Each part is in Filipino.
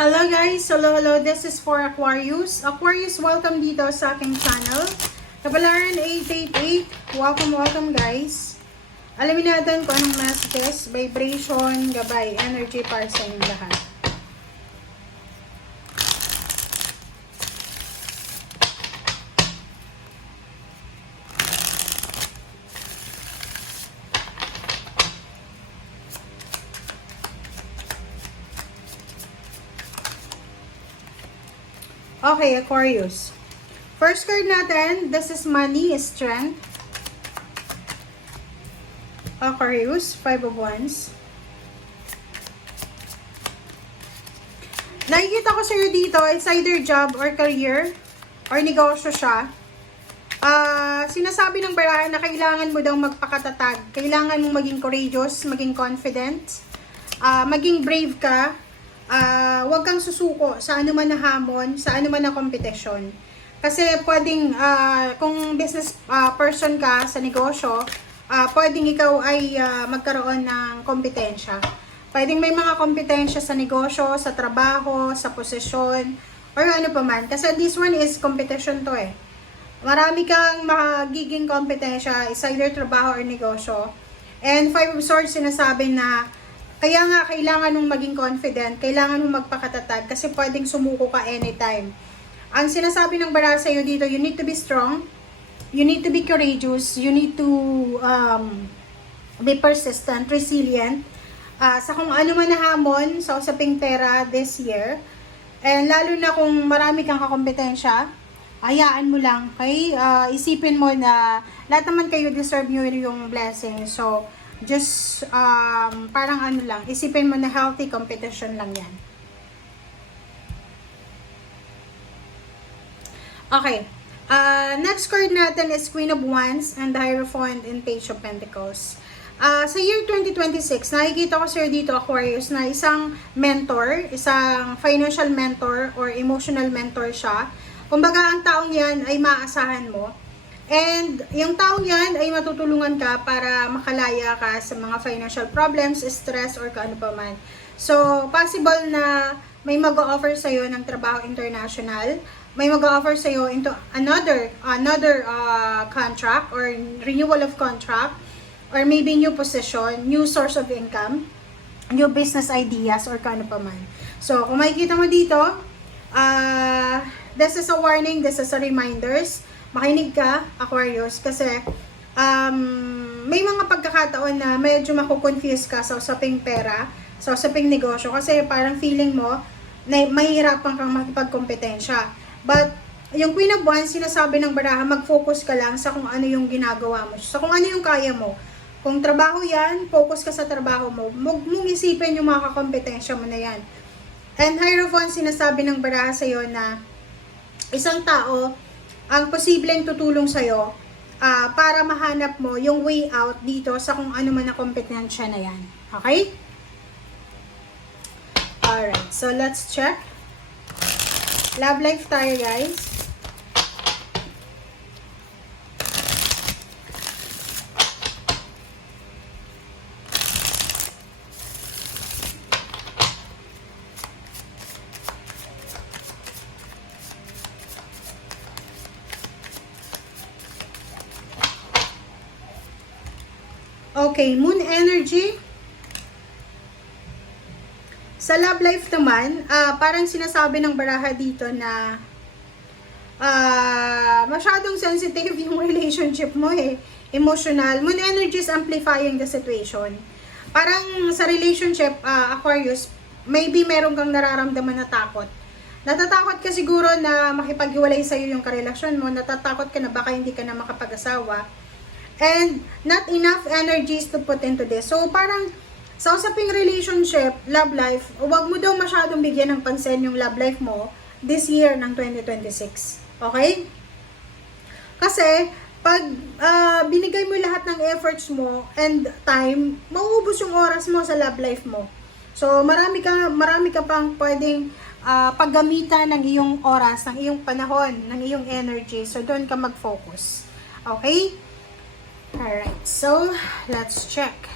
Hello guys! Hello! This is for Aquarius. Aquarius, welcome dito sa aking channel. Kabalaran 888. Welcome guys. Alamin natin kung anong messages, vibration, gabay, energy para sa inyong lahat. Okay, Aquarius. First card natin, this is money, strength. Aquarius, 5 of Wands. Nakikita ko sa'yo dito, it's either job or career or negosyo siya. Sinasabi ng barahan na kailangan mo daw magpakatatag. Kailangan mong maging courageous, maging confident, maging brave ka. Huwag kang susuko sa anuman na hamon, sa anuman na kompetisyon. Kasi pwedeng, kung business person ka sa negosyo, pwedeng ikaw ay magkaroon ng kompetensya. Pwedeng may mga kompetensya sa negosyo, sa trabaho, sa posisyon, or ano pa man. Kasi this one is competition to eh. Marami kang magiging kompetensya, is either trabaho or negosyo. And 5 of Swords sinasabi na kaya nga, kailangan mong maging confident, kailangan mong magpakatatag kasi pwedeng sumuko ka anytime. Ang sinasabi ng baraha sa'yo dito, you need to be strong, you need to be courageous, you need to be persistent, resilient, sa kung ano man na hamon sa usaping pera this year. And lalo na kung marami kang kakompetensya, hayaan mo lang, okay? Isipin mo na lahat naman kayo deserve nyo yung blessing. So, just parang ano lang, isipin mo na healthy competition lang yan. Okay. Next card natin is Queen of Wands and the Hierophant and Page of Pentacles. Sa year 2026, nakikita ko sir dito, Aquarius, na isang mentor, isang financial mentor or emotional mentor siya. Kumbaga, ang taong yan ay maaasahan mo. And yung taong yan ay matutulungan ka para makalaya ka sa mga financial problems, stress, or kaano pa man. So, possible na may mag-o-offer sa'yo ng trabaho international, may mag-o-offer sa'yo into another contract or renewal of contract, or maybe new position, new source of income, new business ideas, or kaano pa man. So, kung makikita mo dito, this is a warning, this is a reminders. Makinig ka, Aquarius, kasi may mga pagkakataon na medyo makukonfuse ka sa usaping pera, sa usaping negosyo, kasi parang feeling mo na mahihirapan kang makipagkompetensya. But, yung Queen of Wands, sinasabi ng baraha, mag-focus ka lang sa kung ano yung ginagawa mo, sa kung ano yung kaya mo. Kung trabaho yan, focus ka sa trabaho mo. Huwag mong isipin yung mga kakompetensya mo na yan. And Hierophant, sinasabi ng baraha sa'yo na isang tao ang posibleng tutulong sa'yo para mahanap mo yung way out dito sa kung ano man na kompetensya na yan. Okay? Alright, so let's check. Love life tayo, guys. Okay, moon energy. Sa love life naman, parang sinasabi ng baraha dito na masyadong sensitive yung relationship mo eh. Emotional. Moon energy is amplifying the situation. Parang sa relationship, Aquarius, maybe meron kang nararamdaman na takot. Natatakot ka siguro na makipag-iwalay sa'yo yung karelasyon mo. Natatakot ka na baka hindi ka na makapag-asawa. And not enough energies to put into this. So, parang sa usaping relationship, love life, huwag mo daw masyadong bigyan ng pansin yung love life mo this year ng 2026. Okay? Kasi, pag binigay mo lahat ng efforts mo and time, mauubos yung oras mo sa love life mo. So, marami ka pang pwedeng paggamitan ng iyong oras, ng iyong panahon, ng iyong energy. So, doon ka mag-focus. Okay? Alright, so let's check.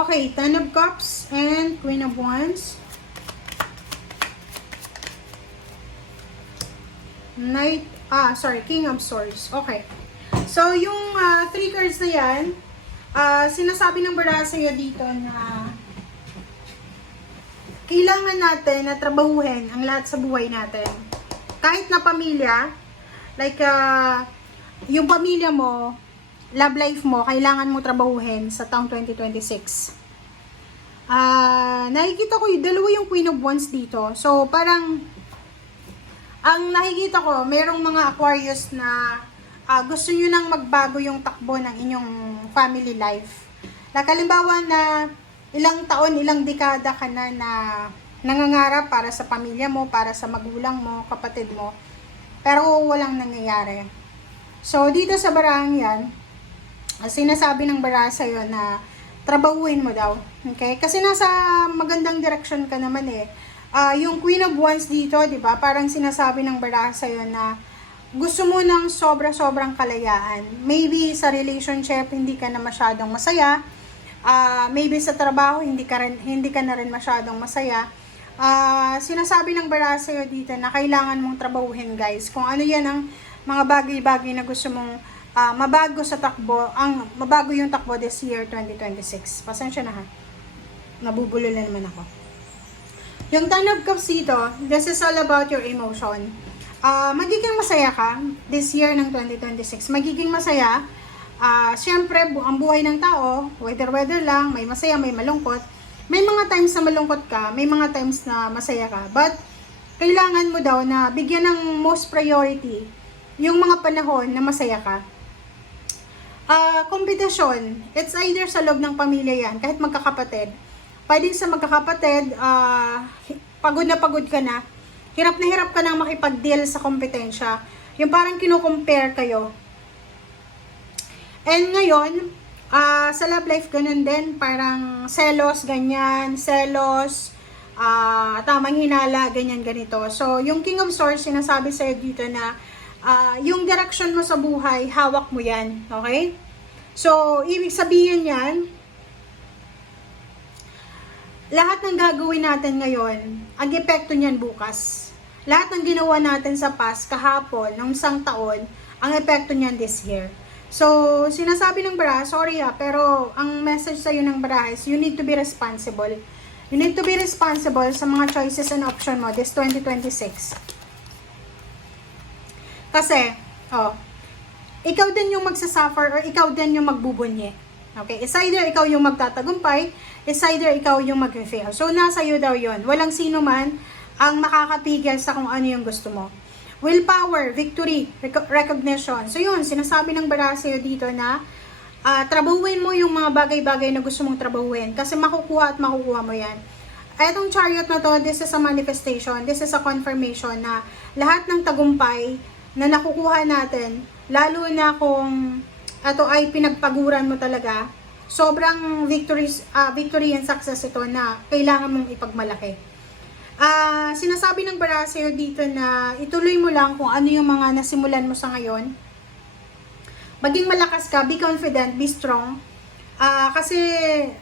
Okay, Ten of Cups and Queen of Wands. King of Swords. Okay. So, yung 3 cards na yan, sinasabi ng baraha sa'yo dito na kailangan natin na trabahuhin ang lahat sa buhay natin. Kahit na pamilya, like, yung pamilya mo, love life mo, kailangan mo trabahuhin sa taong 2026. Nakikita ko yung dalawa yung Queen of Wands dito. So, parang, ang nakikita ko, merong mga Aquarius na gusto nyo nang magbago yung takbo ng inyong family life. Like, halimbawa na ilang taon, ilang dekada ka na nangangarap para sa pamilya mo, para sa magulang mo, kapatid mo, pero walang nangyayari. So, dito sa barahang yan, sinasabi ng baraha sa'yo na trabahuin mo daw. Okay? Kasi nasa magandang direction ka naman eh. Yung Queen of Wands dito, di ba? Parang sinasabi ng baraha sa'yo na gusto mo ng sobra-sobrang kalayaan. Maybe sa relationship, hindi ka na masyadong masaya. Maybe sa trabaho, hindi ka na rin masyadong masaya. Sinasabi ng baraha sa'yo dito na kailangan mong trabahuhin, guys. Kung ano yan ang mga bagay-bagay na gusto mong mabago sa takbo, mabago yung takbo this year, 2026. Pasensya na ha. Nabubulo na naman ako. Yung Ten of Cups dito, this is all about your emotion. Magiging masaya ka this year ng 2026. Magiging masaya. Siyempre, ang buhay ng tao, weather lang, may masaya, may malungkot. May mga times na malungkot ka, may mga times na masaya ka. But, kailangan mo daw na bigyan ng most priority yung mga panahon na masaya ka. Kompetisyon, it's either sa loob ng pamilya yan, kahit magkakapatid. Pwedeng sa magkakapatid, pagod na hirap ka na makipag-deal sa kompetensya. Yung parang kino-compare kayo. And ngayon, sa love life, ganun din. Parang selos, ganyan. Tamang hinala, ganyan, ganito. So, yung King of Swords, sinasabi sa'yo dito na yung direction mo sa buhay, hawak mo yan. Okay? So, ibig sabihin yan, lahat ng gagawin natin ngayon, ang epekto niyan bukas. Lahat ng ginawa natin sa past, kahapon, ng isang taon, ang epekto niyan this year. So, sinasabi ng baraha, sorry pero ang message sa'yo ng baraha is you need to be responsible. You need to be responsible sa mga choices and option mo this 2026. Kasi, ikaw din yung magsasuffer or ikaw din yung magbubunye. Okay? It's either ikaw yung magtatagumpay, it's either ikaw yung mag-fail. So, nasa iyo daw yon. Walang sino man ang makakapigil sa kung ano yung gusto mo. Willpower, victory, recognition. So yun, sinasabi ng baraha sa'yo dito na trabahuin mo yung mga bagay-bagay na gusto mong trabahuin kasi makukuha mo yan. Etong chariot na to, this is a manifestation, this is a confirmation na lahat ng tagumpay na nakukuha natin, lalo na kung ito ay pinagpaguran mo talaga, sobrang victory and success ito na kailangan mong ipagmalaki. Sinasabi ng baraha sa'yo dito na ituloy mo lang kung ano yung mga nasimulan mo sa ngayon. Maging malakas ka, be confident, be strong. Kasi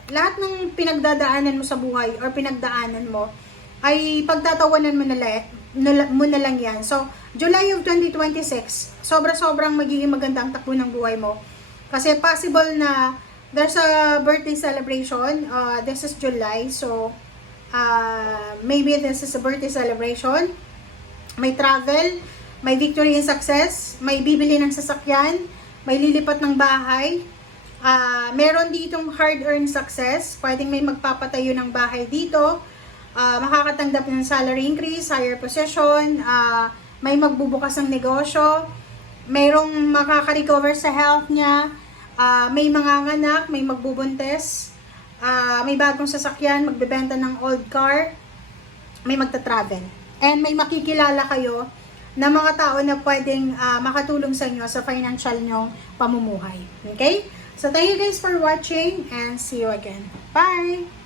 lahat ng pinagdadaanan mo sa buhay or pinagdaanan mo ay pagtatawanan mo na lang yan. So, July of 2026, sobra-sobrang magiging maganda ang takbo ng buhay mo. Kasi possible na there's a birthday celebration. This is July, so maybe this is a birthday celebration, may travel, may victory and success, may bibili ng sasakyan, may lilipat ng bahay, meron ditong hard-earned success, pwedeng may magpapatayo ng bahay dito, makakatanggap ng salary increase, higher position, may magbubukas ng negosyo, mayroong makaka-recover sa health niya, may manganganak, may magbubuntes, may bagong sasakyan, magbebenta ng old car, may magta-travel. And may makikilala kayo na mga tao na pwedeng makatulong sa inyo sa financial nyong pamumuhay. Okay? So, thank you guys for watching and see you again. Bye!